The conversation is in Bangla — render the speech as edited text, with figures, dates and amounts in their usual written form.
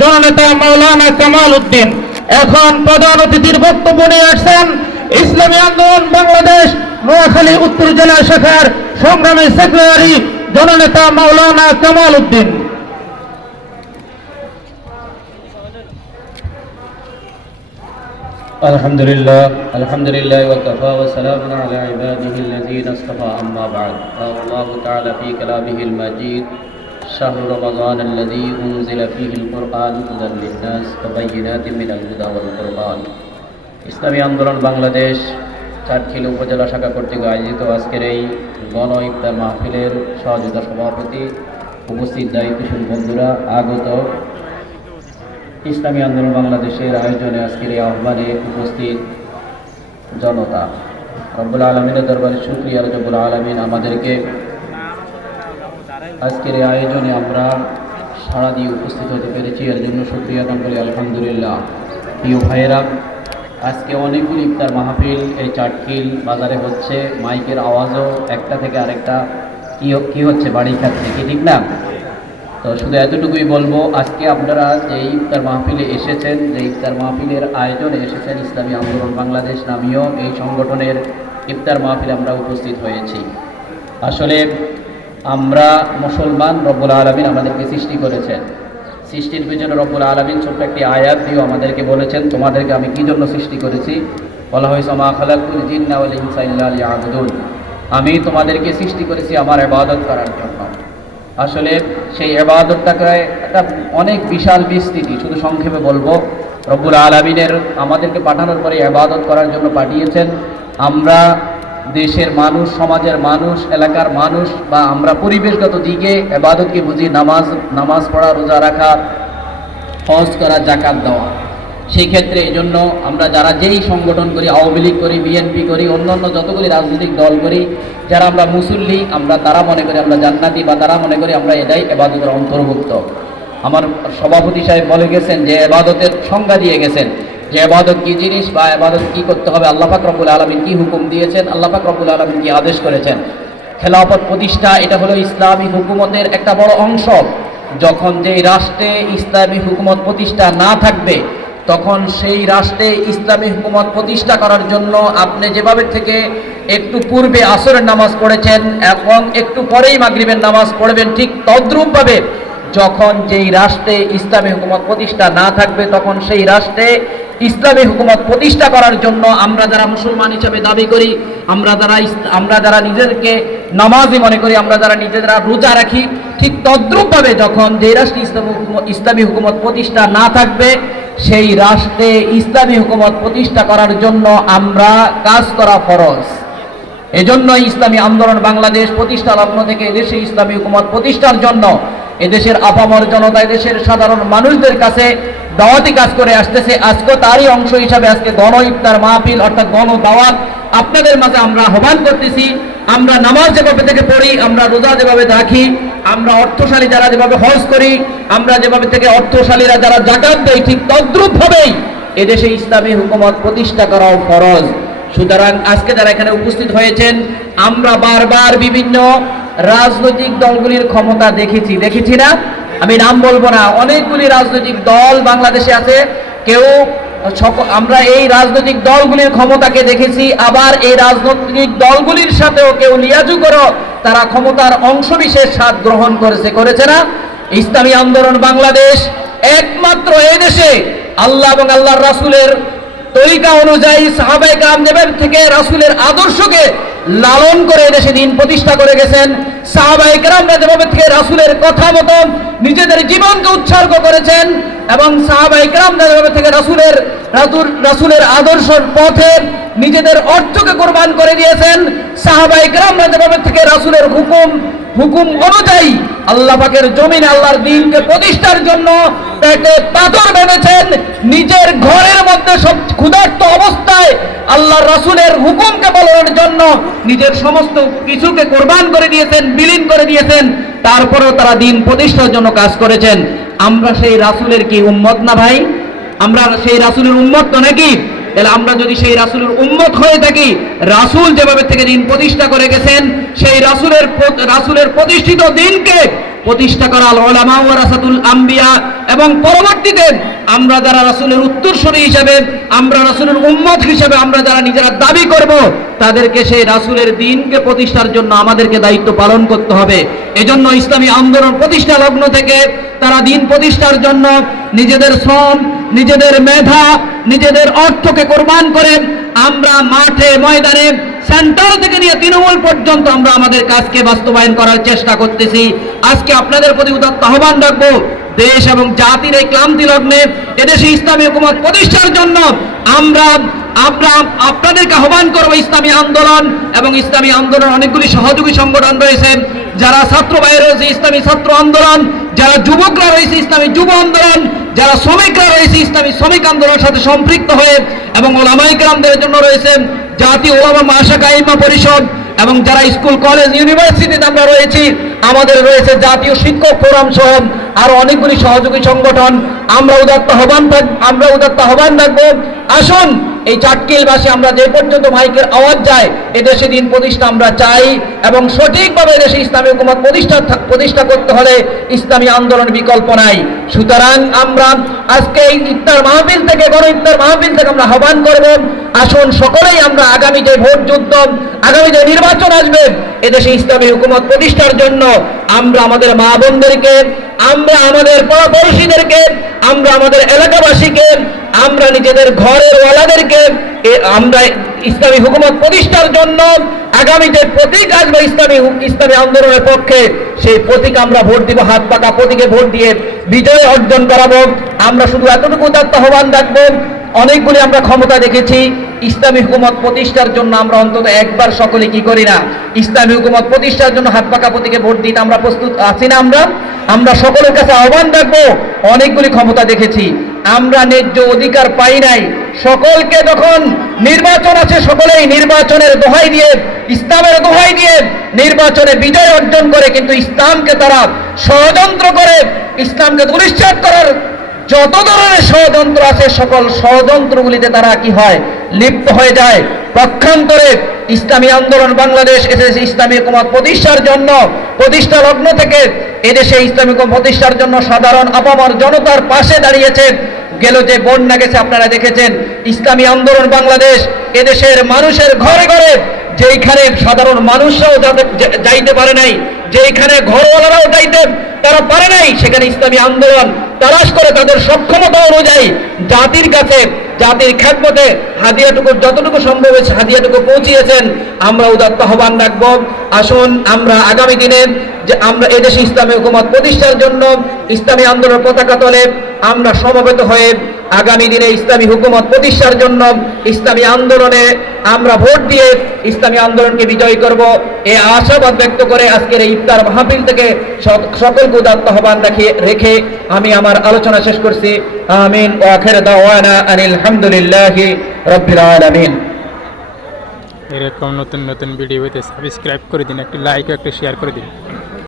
জননেতা মাওলানা কামাল উদ্দিন এখন প্রধান অতিথির বক্তব্য নিয়ে আসছেন ইসলামী আন্দোলন বাংলাদেশ নোয়াখালী উত্তর জেলা শাখার সংগ্রামী সেক্রেটারি জননেতা মাওলানা কামাল উদ্দিন। আলহামদুলিল্লাহ ওয়াকাফা ওয়া সালামুন আলা ইবাদিহি আল্লাযীনা ইসতাফা আম্মা বা'দ। قال الله تعالى في كلامه المجيد شهر رمضان الذي أنزل فيه القرآن هدى للناس وبينات من الهدى والفرقان। ইসলামী আন্দোলন বাংলাদেশ চাটখিল উপজেলা শাখা কর্তৃক আয়োজিত আজকের এই গণ ইফতার মাহফিলের সহযোগিতা সভাপতি, উপস্থিত দায়িত্বশীল বন্ধুরা, আগত ইসলামী আন্দোলন বাংলাদেশের আয়োজনে আজকের এই আহ্বানে উপস্থিত জনতা, রব্বুল আলমিনের দরবারে শুকরিয়া। রব্বুল আলমিন আমাদেরকে আজকের এই আয়োজনে আমরা সাড়া দিয়ে উপস্থিত হতে পেরেছি, এর জন্য শুকরিয়া জ্ঞাপন করি আলহামদুলিল্লাহ। প্রিয় ভাইয়েরা, আজকে অনেকগুলি ইফতার মাহফিল এই চাটখিল বাজারে হচ্ছে, মাইকের আওয়াজও একটা থেকে আরেকটা কি হচ্ছে বাড়ি খাচ্ছে, কি ঠিক না? তো শুধু এতটুকুই বলবো, আজকে আপনারা যে ইফতার মাহফিলে এসেছেন, যে ইফতার মাহফিলের আয়োজনে এসেছেন, ইসলামী আন্দোলন বাংলাদেশ নামীয় এই সংগঠনের ইফতার মাহফিলে আমরা উপস্থিত হয়েছি। আসলে আমরা মুসলমান, রব্বুল আলামিন আমাদেরকে সৃষ্টি করেছেন। সৃষ্টির পিছনে রব্বুল আলামিন ছোট্ট একটি আয়াত দিয়ে আমাদেরকে বলেছেন, তোমাদেরকে আমি কি জন্য সৃষ্টি করেছি? বলা হয়েছে মা খালাকুল জিন্না ওয়াল ইনসা ইল্লা লিয়াবুদুন, আমি তোমাদেরকে সৃষ্টি করেছি আমার ইবাদত করার জন্য। আসলে সেই ইবাদতটাকে একটা অনেক বিশাল বিস্তৃতি, শুধু সংক্ষেপে বলবো, রব্বুল আলামিনের আমাদেরকে পাঠানোর পরে ইবাদত করার জন্য পাঠিয়েছেন। আমরা দেশের মানুষ, সমাজের মানুষ, এলাকার মানুষ বা আমরা পরিবেশগত দিকে ইবাদতকে বুঝি নামাজ পড়া, রোজা রাখা, হজ করা, জাকাত দেওয়া। সেই ক্ষেত্রে এই জন্য আমরা যারা যেই সংগঠন করি, আওয়ামী লীগ করি, বিএনপি করি, অন্যান্য যতগুলি রাজনৈতিক দল করি, যারা আমরা মুসল্লি, আমরা তারা মনে করি আমরা জান্নাতি, বা তারা মনে করি আমরা এটাই ইবাদতের অন্তর্ভুক্ত। আমার সভাপতি সাহেব বলে গেছেন যে ইবাদতের সংজ্ঞা দিয়ে গেছেন যে ইবাদত কি জিনিস বা ইবাদত কি করতে হবে, আল্লাহ পাক রব্বুল আলামিন কি হুকুম দিয়েছেন, আল্লাহ পাক রব্বুল আলামিন কি আদেশ করেছেন। খেলাফত প্রতিষ্ঠা, এটা হলো ইসলামী হুকুমতের একটা বড় অংশ। যখন যেই রাষ্ট্রে ইসলামী হুকুমত প্রতিষ্ঠা না থাকবে, তখন সেই রাষ্ট্রে ইসলামী হুকুমত প্রতিষ্ঠা করার জন্য আপনি যেভাবে থেকে একটু পূর্বে আসরের নামাজ পড়েছেন এবং একটু পরেই মাগরিবের নামাজ পড়বেন, ঠিক তদ্রূপভাবে যখন যেই রাষ্ট্রে ইসলামী হুকুমত প্রতিষ্ঠা না থাকবে, তখন সেই রাষ্ট্রে ইসলামী হুকুমত প্রতিষ্ঠা করার জন্য আমরা যারা মুসলমান হিসেবে দাবি করি, আমরা যারা নিজেদেরকে নামাজি মনে করি, আমরা যারা নিজেরা রোজা রাখি, ঠিক তদ্রূপভাবে যখন যেই রাষ্ট্রে ইসলামী হুকুমত প্রতিষ্ঠা না থাকবে, সেই রাষ্ট্রে ইসলামী হুকুমত প্রতিষ্ঠা করার জন্য আমরা কাজ করা ফরজ। এজন্য ইসলামী আন্দোলন বাংলাদেশ প্রতিষ্ঠা লগ্ন থেকে এদেশে ইসলামী হুকুমত প্রতিষ্ঠার জন্য এদেশের আপামর জনতা, এদেশের সাধারণ মানুষদের কাছে দাওয়াতি কাজ করে আসতেছে। আজকে তারই অংশ হিসাবে আজকে গণ ইফতার মাহফিল অর্থাৎ গণ দাওয়াত আপনাদের মাঝে আমরা আহ্বান করতেছি। আমরা নামাজ যেভাবে থেকে পড়ি, আমরা রোজা যেভাবে রাখি, আমরা অর্থশালী যারা যেভাবে হজ করি, আমরা যেভাবে থেকে অর্থশালীরা যারা জাকাত দেয়, ঠিক তদ্রূপভাবেই এদেশে ইসলামী হুকুমত প্রতিষ্ঠা করাও ফরজ। সুতরাং আজকে যারা এখানে উপস্থিত হয়েছেন, আমরা বারবার বিভিন্ন রাজনৈতিক দলগুলির ক্ষমতা দেখেছি না, আমি নাম বলবো না, অনেকগুলি রাজনৈতিক দল বাংলাদেশে আছে। আমরা এই রাজনৈতিক দলগুলির ক্ষমতাকে দেখেছি, আবার এই রাজনৈতিক দলগুলির সাথেও কেউ লিয়াজু করো তারা ক্ষমতার অংশবিশেষ স্বাদ গ্রহণ করেছে না। ইসলামী আন্দোলন বাংলাদেশ একমাত্র এই দেশে আল্লাহ এবং আল্লাহর রাসূলের তরিকা অনুযায়ী সাহাবায়ে কেরাম থেকে রাসূলের আদর্শকে লালন করে এদেশে দিন প্রতিষ্ঠা করে গেছেন। সাহাবায়ে কেরামরা যেভাবে থেকে রাসূলের কথা মতো নিজেদের জীবনকে উৎসর্গ করেছেন এবং সাহাবায়ে কেরামরা যেভাবে থেকে রাসূলের আদর্শের পথে নিজেদের অর্থকে কোরবান করে দিয়েছেন, সাহাবায়ে কেরামরা যেভাবে থেকে রাসূলের হুকুম অনুযায়ী আল্লাহ পাকের জমিনে আল্লাহর দ্বীনকে প্রতিষ্ঠার জন্য পেটে পাথর বেঁধেছেন, নিজের ঘরের মধ্যে সব ক্ষুধার্ত অবস্থায় আল্লাহর রাসূলের হুকুমকে পালনের জন্য নিজের সমস্ত কিছুকে কোরবান করে দিয়েছেন, বিলীন করে দিয়েছেন, তারপরেও তারা দ্বীন প্রতিষ্ঠার জন্য কাজ করেছেন। আমরা সেই রাসূলের কি উম্মত না ভাই? আমরা সেই রাসূলের উম্মত তো নাকি? তাহলে আমরা যদি সেই রাসূলের উম্মত হয়ে থাকি, রাসূল যেভাবে থেকে দিন প্রতিষ্ঠা করে গেছেন, সেই রাসূলের প্রতিষ্ঠিত দিনকে প্রতিষ্ঠা করা আল উলামা ওয়ারাসাতুল আম্বিয়া, এবং পরবর্তীতে আমরা যারা রাসূলের উত্তরসূরি হিসেবে, আমরা রাসূলের উম্মত হিসেবে আমরা যারা নিজেরা দাবি করব, তাদেরকে সেই রাসূলের দ্বীনকে প্রতিষ্ঠার জন্য আমাদেরকে দায়িত্ব পালন করতে হবে। এজন্য ইসলামী আন্দোলন প্রতিষ্ঠা লগ্ন থেকে তারা দ্বীন প্রতিষ্ঠার জন্য নিজেদের শ্রম, নিজেদের মেধা, নিজেদের অর্থকে কোরবান করে আমরা মাঠে ময়দানে সেন্টার থেকে নিয়ে তৃণমূল পর্যন্ত আমরা আমাদের কাজকে বাস্তবায়ন করার চেষ্টা করতেছি। আজকে আপনাদের প্রতি উদাত্ত আহ্বান রাখবো, দেশ এবং জাতির এই ক্লান্তি লগ্নে এদেশে ইসলামী হুকুমত প্রতিষ্ঠার জন্য আমরা আপনাদেরকে আহ্বান করবো। ইসলামী আন্দোলন এবং ইসলামী আন্দোলন অনেকগুলি সহযোগী সংগঠন রয়েছে, যারা ছাত্র ভাই রয়েছে ইসলামী ছাত্র আন্দোলন, যারা যুবকরা রয়েছে ইসলামী যুব আন্দোলন, যারা শ্রমিকরা রয়েছে ইসলামী শ্রমিক আন্দোলনের সাথে সম্পৃক্ত হয়ে, এবং ওলামায়ে কেরামদের জন্য রয়েছে জাতীয় ওলামা মাশায়েখ আইম্মা পরিষদ, এবং যারা স্কুল কলেজ ইউনিভার্সিটিতে আমরা রয়েছি আমাদের রয়েছে জাতীয় শিক্ষক ফোরাম সহ আরো অনেকগুলি সহযোগী সংগঠন। আমরা উদাত্ত আহ্বান রাখবো, আসুন এই চাটকিলবাসী আমরা যে পর্যন্ত মাইকের আওয়াজ যায় এদেশে দিন প্রতিষ্ঠা আমরা চাই, এবং সঠিকভাবে দেশে ইসলামী হুকুমত প্রতিষ্ঠা করতে হলে ইসলামী আন্দোলন বিকল্প নাই। সুতরাং আমরা আজকে এই ইফতার মাহফিল থেকে, গণ ইফতার মাহফিল থেকে আমরা আহ্বান করব, আসুন সকলেই আমরা আগামী যে ভোট যুদ্ধ, আগামী যে নির্বাচন আসবে এদেশে ইসলামী হুকুমত প্রতিষ্ঠার জন্য আমরা আমাদের মা বোনদেরকে, আমরা আমাদের পড়শিদেরকে, আমরা আমাদের এলাকাবাসীকে, আমরা নিজেদের ঘরের ওয়ালাদেরকে আমরা ইসলামী হুকুমত প্রতিষ্ঠার জন্য আগামী যে প্রতীক আসবে ইসলামী আন্দোলনের পক্ষে, সেই প্রতীক আমরা ভোট দিব, হাত পাকা প্রতীকে ভোট দিয়ে বিজয় অর্জন করাবো। আমরা শুধু এতটুকু উদাত্ত আহ্বান রাখবো, অনেকগুলি আমরা ক্ষমতা দেখেছি, ইসলামী হুকুমত প্রতিষ্ঠার জন্য আমরা অন্তত একবার সকলে কি করি না, ইসলামী হুকুমত প্রতিষ্ঠার জন্য হাত পাকা প্রতীকে ভোট দিতে আমরা প্রস্তুত আছি না? আমরা সকলের কাছে আহ্বান রাখবো, অনেকগুলি ক্ষমতা দেখেছি, আমরা ন্যায্য অধিকার পাই নাই। সকলকে যখন নির্বাচন আছে সকলেই নির্বাচনের দোহাই দিয়ে, ইসলামের দোহাই দিয়ে নির্বাচনে বিজয় অর্জন করে, কিন্তু ইসলামকে তারা ষড়যন্ত্র করে, ইসলামকে দুলিশ্বাস করার যত ধরনের ষড়যন্ত্র আছে সকল ষড়যন্ত্রগুলিতে তারা কি হয়, লিপ্ত হয়ে যায়। পক্ষান্তরে ইসলামী আন্দোলন বাংলাদেশ এসেছে ইসলামী হুকুমত প্রতিষ্ঠার জন্য, প্রতিষ্ঠা লগ্ন থেকে এদেশে ইসলামী হুকুমত প্রতিষ্ঠার জন্য সাধারণ আপামর জনতার পাশে দাঁড়িয়েছে। গেল যে বন্যা গেছে আপনারা দেখেছেন, ইসলামী আন্দোলন বাংলাদেশ এদেশের মানুষের ঘরে ঘরে, যেইখানে সাধারণ মানুষরাও যাইতে পারে নাই, যেইখানে ঘরওয়ালারাও যাইতে তারা পারে নাই, সেখানে ইসলামী আন্দোলন তালাশ করে তাদের সক্ষমতা অনুযায়ী জাতির কাছে, জাতির খেদমতে হাদিয়াটুকু যতটুকু সম্ভব হয়েছে হাদিয়াটুকু পৌঁছিয়েছেন। আমরা উদাত্ত আহ্বান রাখবো, আসুন আমরা আগামী দিনে যে আমরা এদেশে ইসলামী হুকুমত প্রতিষ্ঠার জন্য ইসলামী আন্দোলনের পতাকা তলে আমরা সমবেত হয়ে আগামী দিনে ইসলামী হুকুমত প্রতিষ্ঠার জন্য ইসলামী আন্দোলনে আমরা ভোট দিয়ে ইসলামী আন্দোলনকে বিজয়ী করব, এই আশাবাদ ব্যক্ত করে আজকের এই ইফতার মাহফিল থেকে সকলকে উদাত্ত আহ্বান রেখে আমি আমার আলোচনা শেষ করছি। আমিন ওয়া আখিরু দাওয়ানা আনিল হামদুলিল্লাহি রাব্বিল আলামিন। এরকম নতুন নতুন ভিডিও পেতে সাবস্ক্রাইব করে দিন, একটি লাইক ও একটি শেয়ার করে দিন।